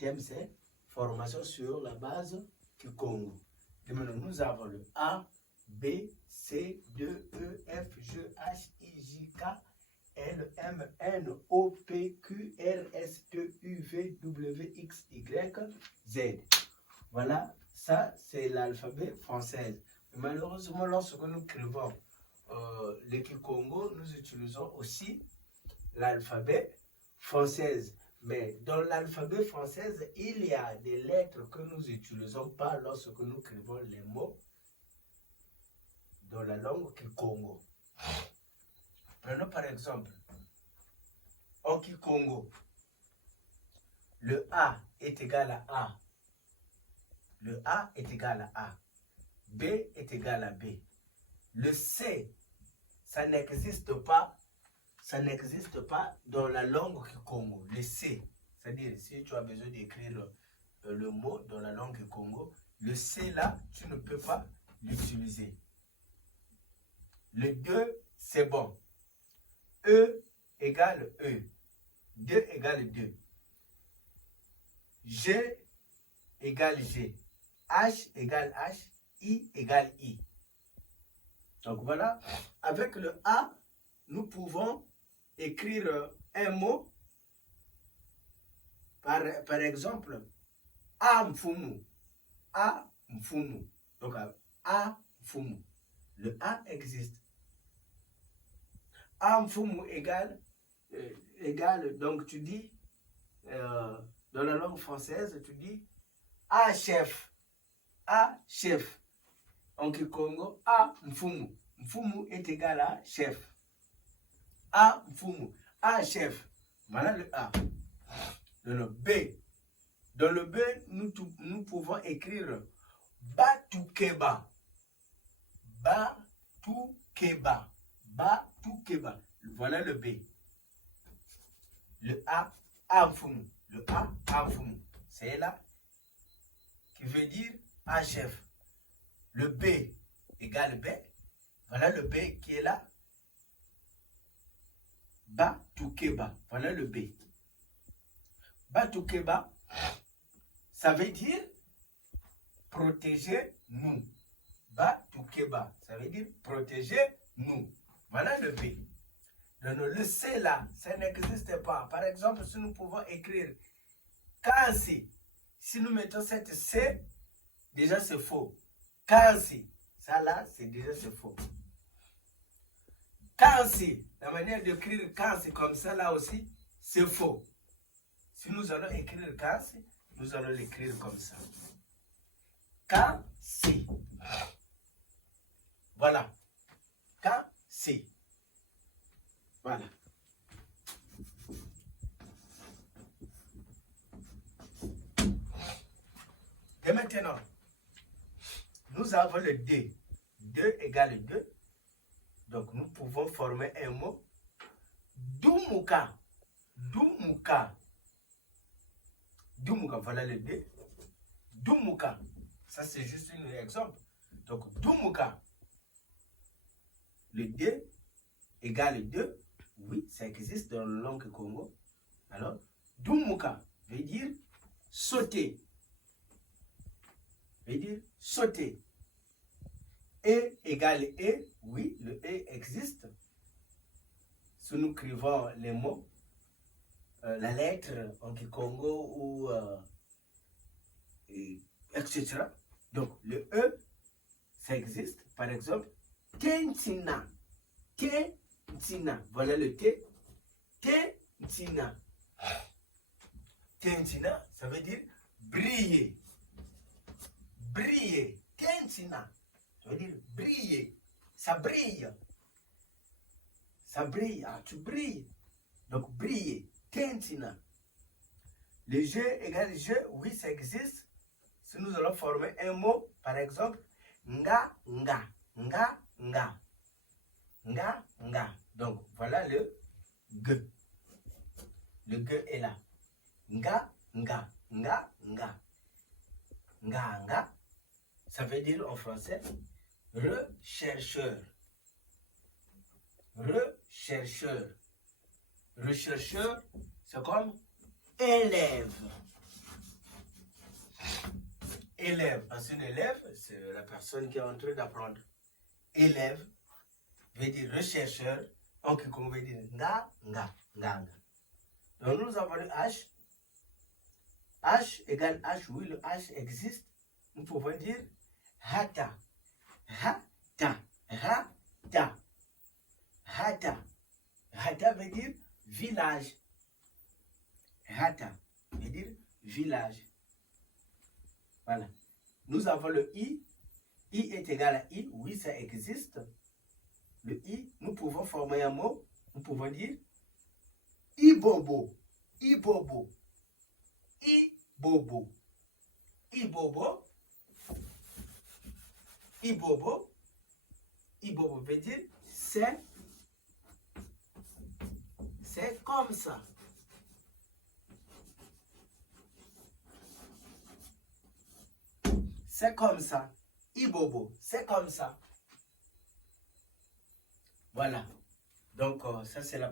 thème, c'est formation sur la base Kikongo. Et maintenant, nous avons le A, B, C, D, E, F, G, H, I, J, K, L, M, N, O, P, Q, R, S, T, U, V, W, X, Y, Z. Voilà, ça c'est l'alphabet français. Malheureusement, lorsque nous écrivons le Kikongo, nous utilisons aussi l'alphabet français. Mais dans l'alphabet français, il y a des lettres que nous n'utilisons pas lorsque nous écrivons les mots dans la langue Kikongo. Prenons par exemple, en Kikongo, le A est égal à A. Le A est égal à A. B est égal à B. Le C, ça n'existe pas. Ça n'existe pas dans la langue Kikongo. Le C, c'est-à-dire si tu as besoin d'écrire le mot dans la langue Kikongo, le C là, tu ne peux pas l'utiliser. Le 2, c'est bon. E égale E. 2 égale 2. G égale G. H égale H. I égale I. Donc voilà, avec le A, nous pouvons écrire un mot, par exemple, A mfumu. A mfumu. Donc A mfumu. Le A existe. A mfumu égale, donc tu dis, dans la langue française, tu dis A chef. A chef. En Kikongo, A mfumu. Mfumu est égal à chef. A mfumu. A chef. Voilà le A. Dans le B. Dans le B, nous pouvons écrire Batukeba. Batukeba. Batukeba. Voilà le B. Le A, Amfumu. Le A, Amfumu. C'est là qui veut dire A chef. Le B égale B. Voilà le B qui est là. Batukeba. Voilà le B. Batukeba, ça veut dire protéger-nous. Batukeba, ça veut dire protéger-nous. Voilà le B. Le C là, ça n'existe pas. Par exemple, si nous pouvons écrire Kansi, si nous mettons cette C, déjà c'est faux. Kansi, ça là, c'est déjà c'est faux. Kansi, la manière d'écrire Kansi comme ça là aussi, c'est faux. Si nous allons écrire Kansi, nous allons l'écrire comme ça. Kansi. Voilà. Kansi. Voilà. Et maintenant, nous avons le 2. 2 égale 2. Donc, nous pouvons former un mot. Dumuka. Dumuka. Dumuka, voilà le 2. Dumuka. Ça, c'est juste un exemple. Donc, Dumuka. Le 2 égale 2. Oui, ça existe dans la langue Congo. Alors, Dumuka veut dire sauter. Veut dire sauter. E égale E. Oui, le E existe. Si nous écrivons les mots, la lettre en Kikongo ou etc. Donc, le E, ça existe. Par exemple, Tentina. Tentina. Voilà le T. Tentina. Tentina, ça veut dire briller. Briller. Tentina. Ça veut dire briller. Ça brille. Ça brille. Ah, tu brilles. Donc, briller. Tentina. Le G égale G, oui, ça existe. Si nous allons former un mot, par exemple, nga, nga, nga, nga. Nga, nga. Donc, voilà le G. Le G est là. Nga, nga, nga, nga. Nga, nga. Ça veut dire en français, rechercheur. Rechercheur. Rechercheur, c'est comme élève. élève, parce qu'un élève, c'est la personne qui est en train d'apprendre. Élève veut dire rechercheur, en Kikongo veut dire nga. Donc nous avons le H. H égale H, oui, le H existe. Nous pouvons dire hata. Hata veut dire village. Hata veut dire village. Voilà. Nous avons le I. I est égal à I. Oui, ça existe. Le I, nous pouvons former un mot. Nous pouvons dire Ibobo. Ibobo. Ibobo. Ibobo. Ibobo. Ibobo veut dire c'est comme ça. C'est comme ça. Ibobo, c'est comme ça. Voilà. Donc, ça c'est la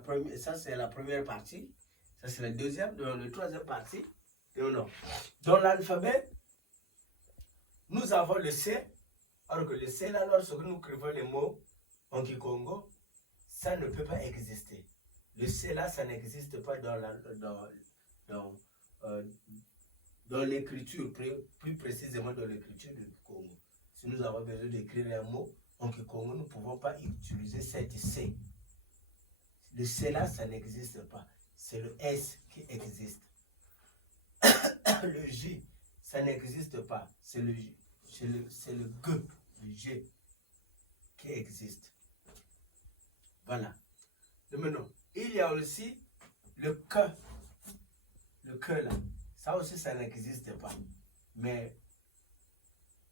première partie. Ça c'est la deuxième. La troisième partie. Dans l'alphabet, nous avons le C. Alors que le C, là, lorsque nous écrivons les mots en Kikongo, ça ne peut pas exister. Le C, là, ça n'existe pas dans l'écriture, plus précisément dans l'écriture du Congo. Si nous avons besoin d'écrire un mot en Kikongo, nous ne pouvons pas utiliser cette C. Le C là, ça n'existe pas. C'est le S qui existe. Le J, ça n'existe pas. C'est le G, le G qui existe. Voilà. Maintenant, il y a aussi le K. Le K là. Ça aussi, ça n'existe pas. Mais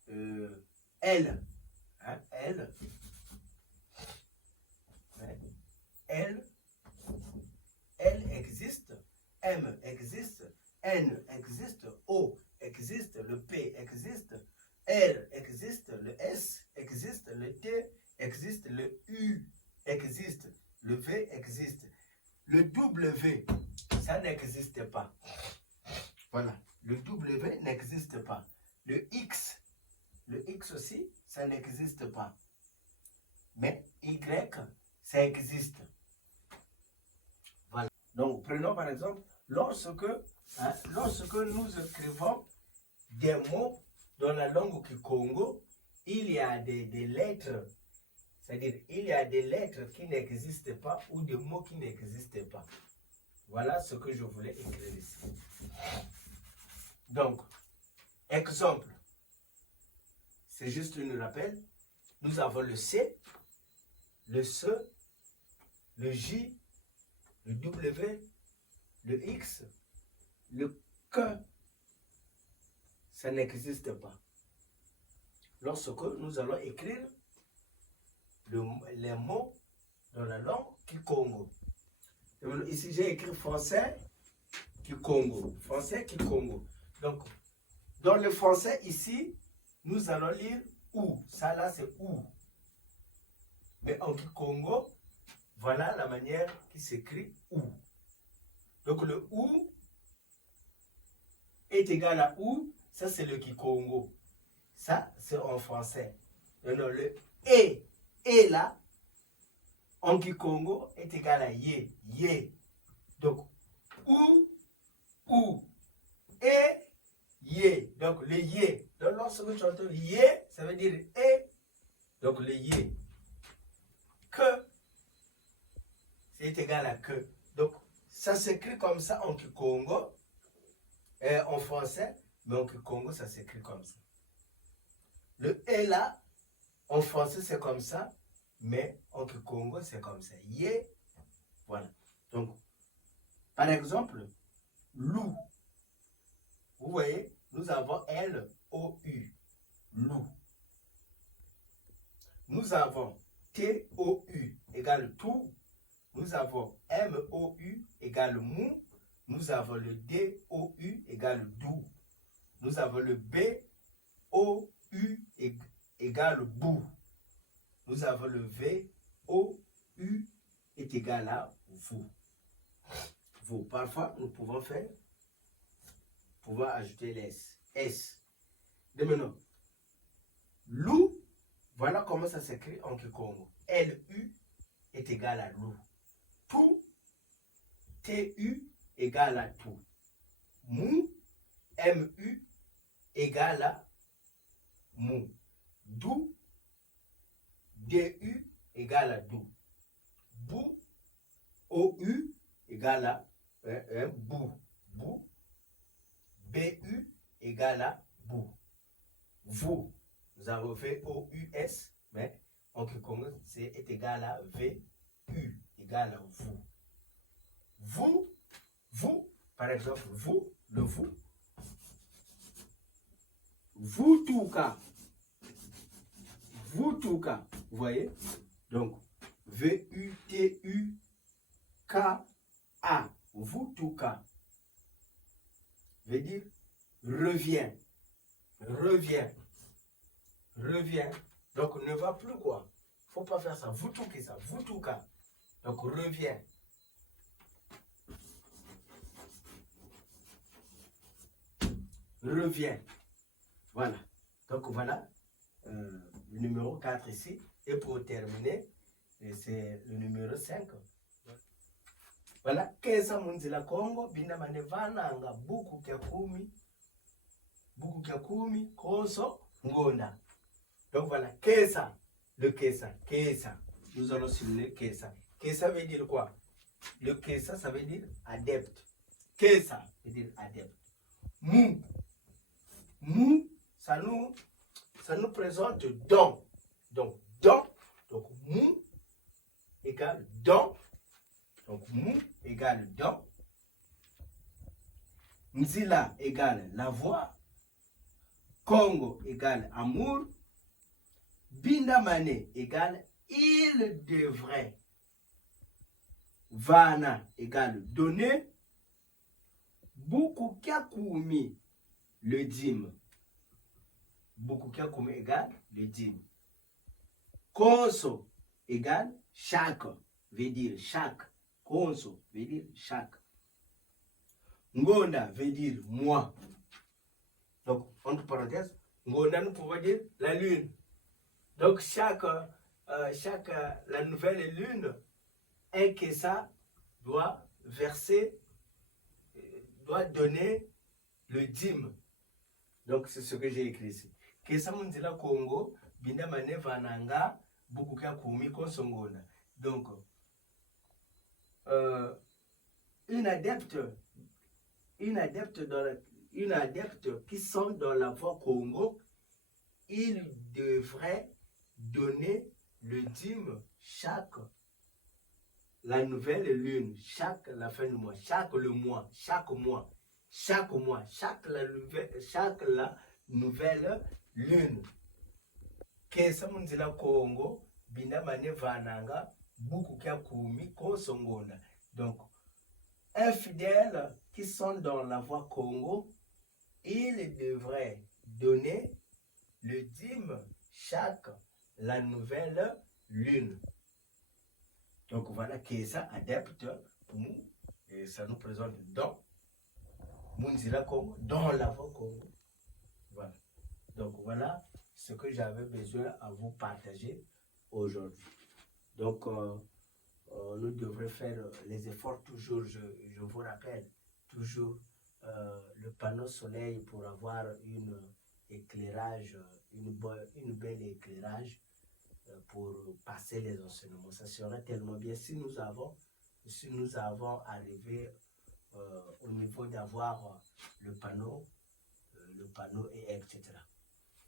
L, hein, L, existe, M existe, N existe, O existe, le P existe, R existe, le S existe, le T existe, le U existe, le V existe, le W, ça n'existe pas. Voilà, le W n'existe pas. Le X aussi, ça n'existe pas. Mais Y, ça existe. Voilà. Donc, prenons par exemple, lorsque nous écrivons des mots dans la langue Kikongo, il y a des lettres, c'est-à-dire il y a des lettres qui n'existent pas ou des mots qui n'existent pas. Voilà ce que je voulais écrire ici. Donc, exemple, c'est juste un rappel. Nous avons le C, le C, le J, le W, le X, le K. Ça n'existe pas. Lorsque nous allons écrire les mots dans la langue Kikongo. Ici, j'ai écrit français Kikongo. Français Kikongo. Donc, dans le français, ici, nous allons lire OU. Ça là, c'est OU. Mais en Kikongo, voilà la manière qui s'écrit OU. Donc, le OU est égal à OU. Ça, c'est le Kikongo. Ça, c'est en français. Non, le et là, en Kikongo, est égal à Yé. Yé. Donc, ou, et, Yé. Donc, le Yé. Donc, lorsque tu entends Yé, ça veut dire et. Donc, le Yé. Que, c'est égal à que. Donc, ça s'écrit comme ça en Kikongo, en français, mais en Kikongo, ça s'écrit comme ça. Le et là, en français, c'est comme ça, mais en Kikongo, c'est comme ça. Yé, voilà. Donc, par exemple, loup. Vous voyez, nous avons L-O-U. Loup. Nous avons T-O-U égale tout. Nous avons M-O-U égale mou. Nous avons le D-O-U égale dou. Nous avons le B-O-U égale bou. Nous avons le V-O-U est égal à vous. Vous. Parfois, nous pouvons ajouter les S. de maintenant. Loup, voilà comment ça s'écrit en Kikongo. L-U est égal à loup. Tout, T-U égale à tout. Mou, M-U égale à mou. Dou, D-U égale à dou. Bou, O-U égale à bou. Bou, B-U égale à bou. Vous, nous avons fait O-U-S, mais en Kikongo, c'est égal à V-U égale à vous. Vous, par exemple, vous, le vous. Vous tout cas, vous voyez? Donc, V-U-T-U-K-A, vous tout cas, veut dire reviens. Donc, ne va plus quoi. Faut pas faire ça. Vous tout ça, vous tout cas. Donc, reviens. Voilà. Donc, voilà le numéro 4 ici. Et pour terminer, c'est le numéro 5. Voilà. Kesa munzila Kongo, bina manevana anga buku kya kumi, koso, ngonda. Donc voilà, kesa, le kesa. Nous allons simuler kesa. Kesa veut dire quoi? Le kesa, ça veut dire adepte. Kesa veut dire adepte. Mou, ça nous présente don. Donc mou égale don. Donc mou égale don. Nzila égale la voix. Congo égale amour. Bindamane égale il devrait. Vana égale donner. Bukukiakumi, le dîme. Bukukiakumi égale le dîme. Konso égale chaque, veut dire chaque. Konso veut dire chaque. Ngonda veut dire moi. Donc, entre parenthèses, Ngonda nous pouvons dire la lune. Donc, la nouvelle lune, un kesa doit verser, doit donner le dîme. Donc, c'est ce que j'ai écrit ici. Kesa munzila Congo, binda mane vananga, bukuka kumi konsongonda. Donc, une adepte qui sont dans la voie Congo, il devrait donner le dîme la nouvelle lune, la fin du mois, chaque la nouvelle lune. Kesa munzila Congo, bina mane vananga, buku kia kumi konsongonda. Donc, un fidèle qui sont dans la voie Congo, il devrait donner le dîme la nouvelle lune. Donc voilà, Kesa adepte, et ça nous présente dans Munzila Congo, dans la voie Congo. Voilà. Donc voilà ce que j'avais besoin à vous partager aujourd'hui. Donc nous devrons faire les efforts toujours, je vous rappelle, toujours le panneau soleil pour avoir une éclairage, une belle éclairage pour passer les enseignements. Ça serait tellement bien si nous avons arrivé au niveau d'avoir le panneau et etc.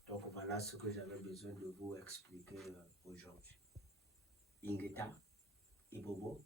Donc voilà ce que j'avais besoin de vous expliquer aujourd'hui. Ingeta, Ibobo,